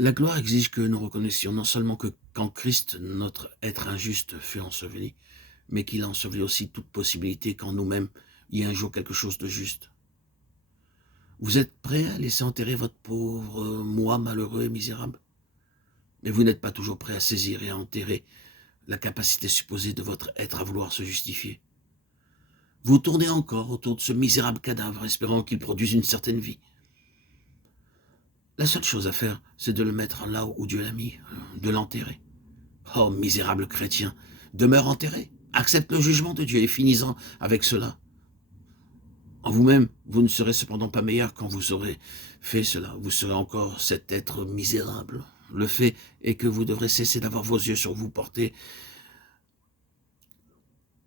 La gloire exige que nous reconnaissions non seulement que qu'en Christ, notre être injuste fut enseveli, mais qu'il a enseveli aussi toute possibilité qu'en nous-mêmes, il y ait un jour quelque chose de juste. Vous êtes prêt à laisser enterrer votre pauvre moi malheureux et misérable? Mais vous n'êtes pas toujours prêt à saisir et à enterrer la capacité supposée de votre être à vouloir se justifier. Vous tournez encore autour de ce misérable cadavre, espérant qu'il produise une certaine vie. La seule chose à faire, c'est de le mettre là où Dieu l'a mis, de l'enterrer. Oh, misérable chrétien, demeure enterré, accepte le jugement de Dieu et finis-en avec cela. En vous-même, vous ne serez cependant pas meilleur quand vous aurez fait cela. Vous serez encore cet être misérable. Le fait est que vous devrez cesser d'avoir vos yeux sur vous, porter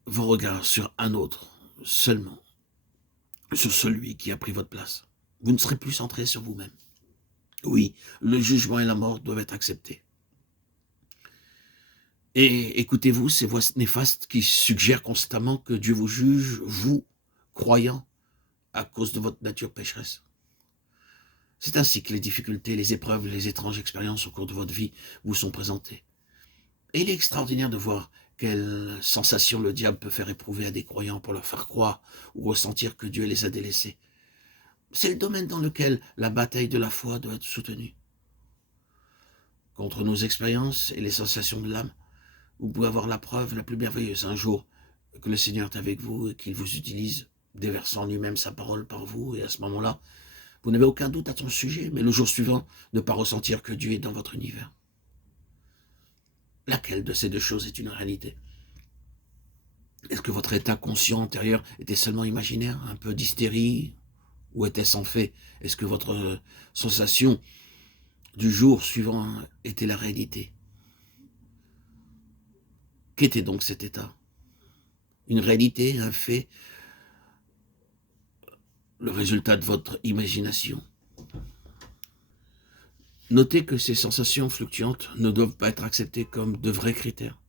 vos regards sur un autre, seulement, sur celui qui a pris votre place. Vous ne serez plus centré sur vous-même. Oui, le jugement et la mort doivent être acceptés. Et écoutez-vous ces voix néfastes qui suggèrent constamment que Dieu vous juge, vous, croyant, à cause de votre nature pécheresse. C'est ainsi que les difficultés, les épreuves, les étranges expériences au cours de votre vie vous sont présentées. Et il est extraordinaire de voir quelle sensation le diable peut faire éprouver à des croyants pour leur faire croire ou ressentir que Dieu les a délaissés. C'est le domaine dans lequel la bataille de la foi doit être soutenue. Contre nos expériences et les sensations de l'âme, vous pouvez avoir la preuve la plus merveilleuse un jour que le Seigneur est avec vous et qu'il vous utilise, déversant lui-même sa parole par vous, et à ce moment-là, vous n'avez aucun doute à son sujet, mais le jour suivant, ne pas ressentir que Dieu est dans votre univers. Laquelle de ces deux choses est une réalité? Est-ce que votre état conscient antérieur était seulement imaginaire, un peu d'hystérie, ou était-ce en fait? Est-ce que votre sensation du jour suivant était la réalité? Qu'était donc cet état? Une réalité, un fait, le résultat de votre imagination? Notez que ces sensations fluctuantes ne doivent pas être acceptées comme de vrais critères.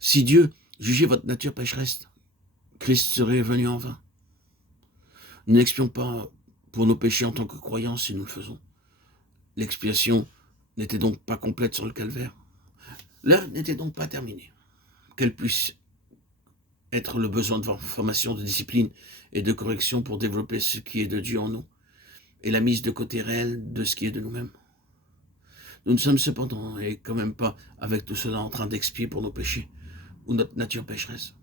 Si Dieu jugeait votre nature pécheresse, Christ serait venu en vain. Nous n'expions pas pour nos péchés en tant que croyants si nous le faisons. L'expiation n'était donc pas complète sur le calvaire. L'heure n'était donc pas terminée. Quel puisse être le besoin de formation, de discipline et de correction pour développer ce qui est de Dieu en nous et la mise de côté réelle de ce qui est de nous-mêmes. Nous ne sommes cependant, et quand même pas avec tout cela en train d'expier pour nos péchés ou notre nature pécheresse.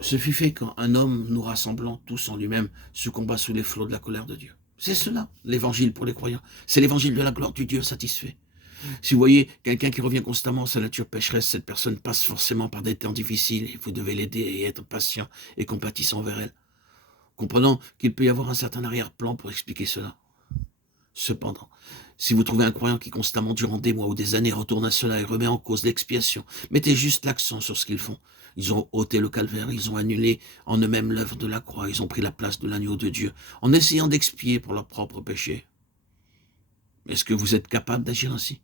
Ce fut fait quand un homme, nous rassemblant tous en lui-même, succomba sous les flots de la colère de Dieu. C'est cela, l'évangile pour les croyants. C'est l'évangile de la gloire du Dieu satisfait. Si vous voyez quelqu'un qui revient constamment à sa nature pécheresse, cette personne passe forcément par des temps difficiles et vous devez l'aider et être patient et compatissant envers elle, comprenant qu'il peut y avoir un certain arrière-plan pour expliquer cela. Cependant, si vous trouvez un croyant qui constamment, durant des mois ou des années, retourne à cela et remet en cause l'expiation, mettez juste l'accent sur ce qu'ils font. Ils ont ôté le calvaire, ils ont annulé en eux-mêmes l'œuvre de la croix, ils ont pris la place de l'agneau de Dieu, en essayant d'expier pour leurs propres péchés. Est-ce que vous êtes capable d'agir ainsi?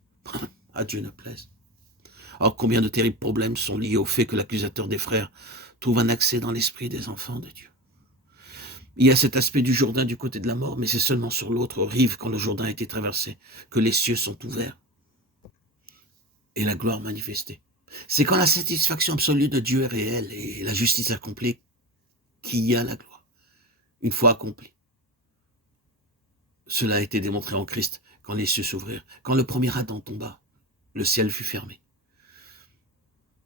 À Dieu ne plaise. Or, combien de terribles problèmes sont liés au fait que l'accusateur des frères trouve un accès dans l'esprit des enfants de Dieu. Il y a cet aspect du Jourdain du côté de la mort, mais c'est seulement sur l'autre rive, quand le Jourdain a été traversé, que les cieux sont ouverts et la gloire manifestée. C'est quand la satisfaction absolue de Dieu est réelle et la justice accomplie qu'il y a la gloire, une fois accomplie. Cela a été démontré en Christ quand les cieux s'ouvrirent, quand le premier Adam tomba, le ciel fut fermé.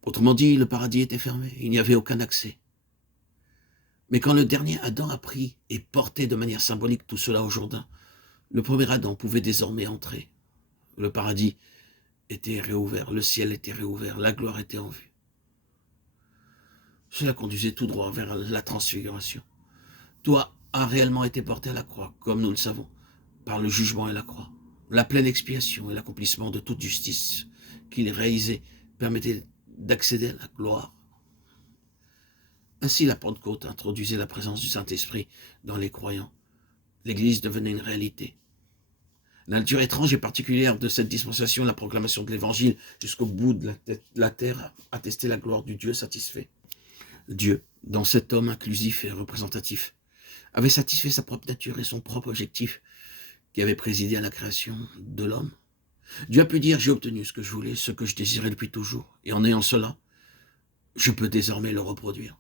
Autrement dit, le paradis était fermé, il n'y avait aucun accès. Mais quand le dernier Adam a pris et porté de manière symbolique tout cela au Jourdain, le premier Adam pouvait désormais entrer. Le paradis était réouvert, le ciel était réouvert, la gloire était en vue. Cela conduisait tout droit vers la transfiguration. Tout a réellement été porté à la croix, comme nous le savons, par le jugement et la croix. La pleine expiation et l'accomplissement de toute justice qu'il réalisait permettait d'accéder à la gloire. Ainsi, la Pentecôte introduisait la présence du Saint-Esprit dans les croyants. L'Église devenait une réalité. La nature étrange et particulière de cette dispensation, la proclamation de l'Évangile jusqu'au bout de la terre, attestait la gloire du Dieu satisfait. Dieu, dans cet homme inclusif et représentatif, avait satisfait sa propre nature et son propre objectif, qui avait présidé à la création de l'homme. Dieu a pu dire, j'ai obtenu ce que je voulais, ce que je désirais depuis toujours. Et en ayant cela, je peux désormais le reproduire.